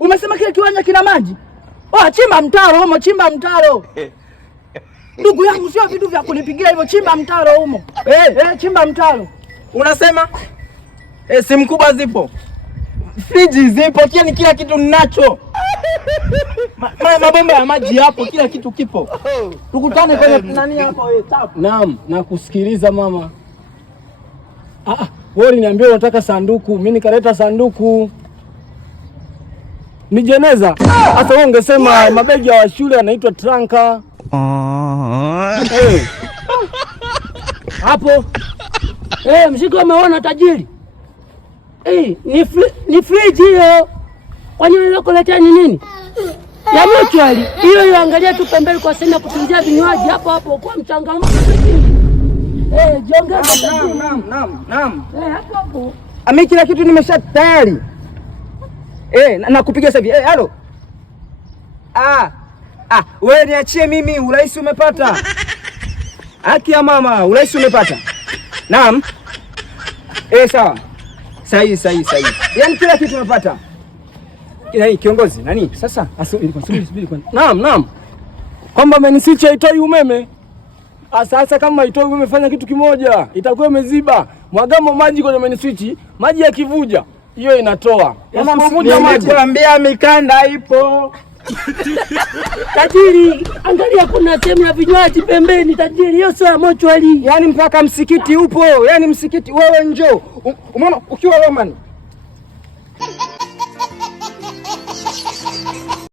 Umesema kile kiwanja kina maji? Oh, chimba mtaro humo, chimba mtaro. Ndugu yangu, sio vitu vya kunipigia hivyo, chimba mtaro humo. Chimba mtaro. Unasema? Simu kubwa zipo. Friji zipo, kila kitu ninacho. Mabomba ya maji hapo, kila kitu kipo. Tukutane kwenye nani hapo tap. Naam, nakusikiliza mama. Wewe uliniambia unataka sanduku, mimi nikaleta sanduku. Ni jeneza. Sasa wewe ungesema mabegi ya shule yanaitwa tranka. Hapo. Mzigo umeona tajiri? Ni friji hiyo. Kwa nini unakuletea ni nini? Ya mochwali. Hiyo angalia tu pembeni kwa sema kutunzia vinywaji hapo kwa mchangamko. Jonga. Naam. Hapo. Ami kila kitu nimesha tayari. Nakupigia sasa hivi. Halo. Wewe niachie mimi, urahisi umepata. Haki ya mama, urahisi umepata. Naam. Sawa. Sahi. Yaani kila kitu umepata. Kiongozi, nani? Sasa, subiri kwanza. Naam. Kwamba meniswichi haitoi umeme. Sasa kama haitoi umeme, fanya kitu kimoja. Itakuwa imeziba. Mwagamo maji kwenye meniswichi, maji yakivuja, hiyo inatoa. Nimekuambia mikanda ipo. Tajiri, angalia kuna sehemu ya vinywaji pembeni tajiri, hiyo sio ya mochwali. Yaani mpaka msikiti upo. Yaani msikiti wewe njoo. Umeona ukiwa Roman